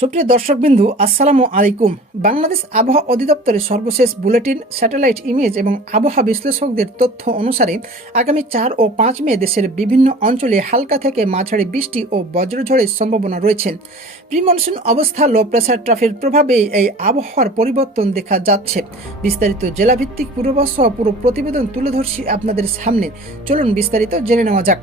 সুপ্রিয় দর্শকবিন্দু, আসসালামু আলাইকুম। বাংলাদেশ আবহাওয়া অধিদপ্তরের সর্বশেষ বুলেটিন, স্যাটেলাইট ইমেজ এবং আবহাওয়া বিশ্লেষকদের তথ্য অনুসারে আগামী 4 ও 5 মে দেশের বিভিন্ন অঞ্চলে হালকা থেকে মাঝারি বৃষ্টি ও বজ্রঝড়ের সম্ভাবনা রয়েছে। প্রি মনসুন অবস্থা, লো প্রেসার ট্রাফের প্রভাবে এই আবহাওয়ার পরিবর্তন দেখা যাচ্ছে। বিস্তারিত জেলাভিত্তিক পূর্বাভাস সহ পুরো প্রতিবেদন তুলে ধরছি আপনাদের সামনে। চলুন বিস্তারিত জেনে নেওয়া যাক।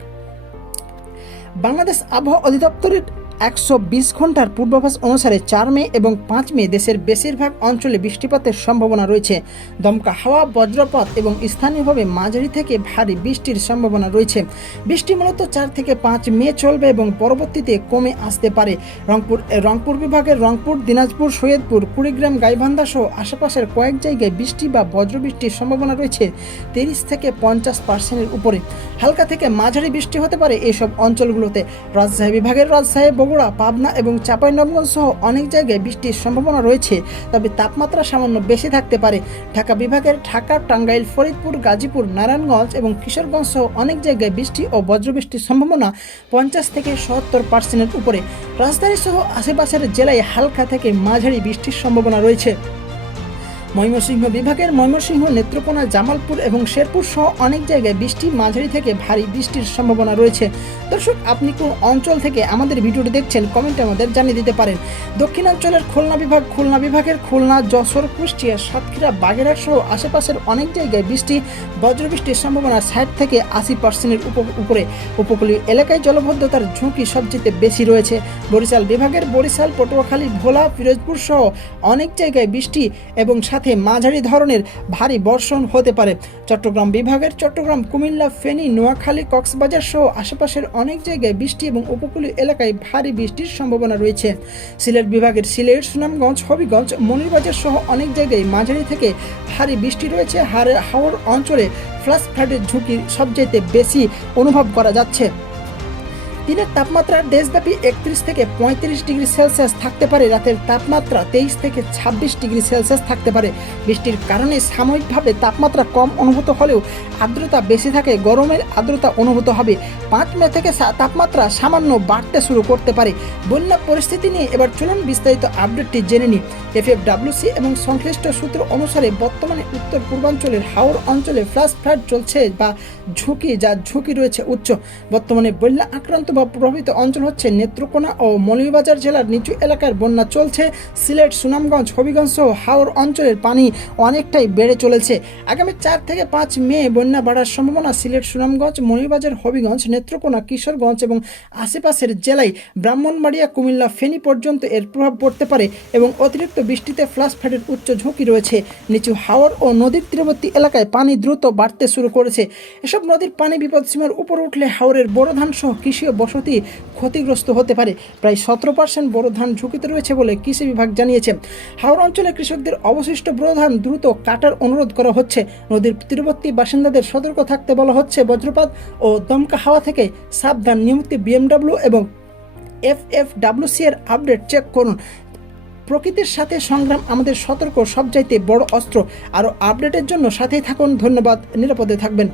বাংলাদেশ আবহাওয়া অধিদপ্তরের 120 ঘন্টার পূর্বাভাস অনুসারে 4 মে এবং 5 মে দেশের বেশিরভাগ অঞ্চলে বৃষ্টিপাতের সম্ভাবনা রয়েছে। দমকা হাওয়া, বজ্রপাত এবং স্থানীয়ভাবে মাঝারি থেকে ভারী বৃষ্টির সম্ভাবনা রয়েছে। বৃষ্টি মূলত 4 থেকে 5 মে চলবে এবং পরবর্তীতে কমে আসতে পারে। রংপুর বিভাগের রংপুর, দিনাজপুর, সৈয়দপুর, কুড়িগ্রাম, গাইবান্ধা সহ আশেপাশের কয়েক জায়গায় বৃষ্টি বা বজ্রবৃষ্টির সম্ভাবনা রয়েছে 30 থেকে 50% উপরে। হালকা থেকে মাঝারি বৃষ্টি হতে পারে এইসব অঞ্চলগুলোতে। রাজশাহী বিভাগের রাজশাহী, বগুড়া, পাবনা এবং চাঁপাইনবাবগঞ্জ সহ অনেক জায়গায় বৃষ্টির সম্ভাবনা রয়েছে, তবে তাপমাত্রা সামান্য বেশি থাকতে পারে। ঢাকা বিভাগের ঢাকা, টাঙ্গাইল, ফরিদপুর, গাজীপুর, নারায়ণগঞ্জ এবং কিশোরগঞ্জ সহ অনেক জায়গায় বৃষ্টি ও বজ্রবৃষ্টির সম্ভাবনা 50 থেকে 70% উপরে। রাজধানী সহ আশেপাশের জেলায় হালকা থেকে মাঝারি বৃষ্টির সম্ভাবনা রয়েছে। ময়মনসিংহ বিভাগের ময়মনসিংহ, নেত্রকোনা, জামালপুর এবং শেরপুর সহ অনেক জায়গায় বৃষ্টি, মাঝারি থেকে ভারী বৃষ্টির সম্ভাবনা রয়েছে। দর্শক, আপনি কোন অঞ্চল থেকে আমাদের ভিডিওটি দেখছেন কমেন্টে আমাদের জানিয়ে দিতে পারেন। দক্ষিণাঞ্চলের খুলনা বিভাগের খুলনা, যশোর, কুষ্টিয়া, সাতক্ষীরা, বাগেরহাট সহ আশেপাশের অনেক জায়গায় বৃষ্টি, বজ্রবৃষ্টির সম্ভাবনা 60 থেকে 80% উপরে। উপকূলীয় এলাকায় জলবদ্ধতার ঝুঁকি সবচেয়ে বেশি রয়েছে। বরিশাল বিভাগের বরিশাল, পটুয়াখালী, ভোলা, পিরোজপুর সহ অনেক জায়গায় বৃষ্টি এবং সাথে মাঝারি ধরনের ভারী বর্ষণ হতে পারে। চট্টগ্রাম বিভাগের চট্টগ্রাম, কুমিল্লা, ফেনী, নোয়াখালী, কক্সবাজার সহ আশেপাশের অনেক জায়গায় বৃষ্টি এবং উপকূলীয় এলাকায় ভারী বৃষ্টির সম্ভাবনা রয়েছে। সিলেট বিভাগের সিলেট, সুনামগঞ্জ, হবিগঞ্জ, মনিরবাজার সহ অনেক জায়গায় মাঝারি থেকে ভারী বৃষ্টি রয়েছে। হাওর অঞ্চলে ফ্ল্যাশ ফ্লাডের ঝুঁকি সবচেয়ে বেশি অনুভব করা যাচ্ছে। দিনের তাপমাত্রা দেশব্যাপী 31 থেকে 35 ডিগ্রি সেলসিয়াস থাকতে পারে। রাতের তাপমাত্রা 23 থেকে 26 ডিগ্রি সেলসিয়াস থাকতে পারে। বৃষ্টির কারণে সাময়িকভাবে তাপমাত্রা কম অনুভূত হলেও আর্দ্রতা বেশি থাকে, গরমের আর্দ্রতা অনুভূত হবে। 5 মে থেকে তাপমাত্রা সামান্য বাড়তে শুরু করতে পারে। বন্যা পরিস্থিতি নিয়ে এবার চলুন বিস্তারিত আপডেটটি জেনে নিই। FFWC এবং সংশ্লিষ্ট সূত্র অনুসারে বর্তমানে উত্তর পূর্বাঞ্চলের হাওর অঞ্চলে ফ্ল্যাশ ফ্লাড চলছে বা ঝুঁকি রয়েছে উচ্চ। বর্তমানে বন্যা আক্রান্ত বা প্রভাবিত অঞ্চল হচ্ছে নেত্রকোনা ও মৌলভীবাজার জেলার নিচু এলাকার বন্যা চলছে। সিলেট, সুনামগঞ্জ, হবিগঞ্জ সহ হাওর অঞ্চলের পানি অনেকটাই বেড়ে চলেছে। আগামী 4 থেকে 5 মে বন্যা বাড়ার সম্ভাবনা সিলেট, সুনামগঞ্জ, মৌলভীবাজার, হবিগঞ্জ, নেত্রকোনা, কিশোরগঞ্জ এবং আশেপাশের জেলায়, ব্রাহ্মণবাড়িয়া, কুমিল্লা, ফেনী পর্যন্ত এর প্রভাব পড়তে পারে এবং অতিরিক্ত বৃষ্টিতে ফ্ল্যাশ ফ্লাডের উচ্চ ঝুঁকি রয়েছে। নিচু হাওর ও নদীর তীরবর্তী এলাকায় পানি দ্রুত বাড়তে শুরু করেছে। এসব নদীর পানি বিপদসীমার উপর উঠলে হাওরের বোরো ধান সহ কৃষি ও বসতি ক্ষতিগ্রস্ত হতে পারে। প্রায় 17% বোরো ধান ঝুঁকিতে রয়েছে বলে কৃষি বিভাগ জানিয়েছে। হাওর অঞ্চলে কৃষকদের অবশিষ্ট বোরো ধান দ্রুত কাটার অনুরোধ করা হচ্ছে। নদীর তীরবর্তী বাসিন্দাদের সতর্ক থাকতে বলা হচ্ছে। বজ্রপাত ও দমকা হাওয়া থেকে সাবধান। নিয়মিত BMW এবং FFWC এর আপডেট চেক করুন। প্রকৃতির সাথে সংগ্রাম আমাদের সতর্ক সবচাইতে বড় অস্ত্র। আরও আপডেটের জন্য সাথেই থাকুন। ধন্যবাদ। নিরাপদে থাকবেন।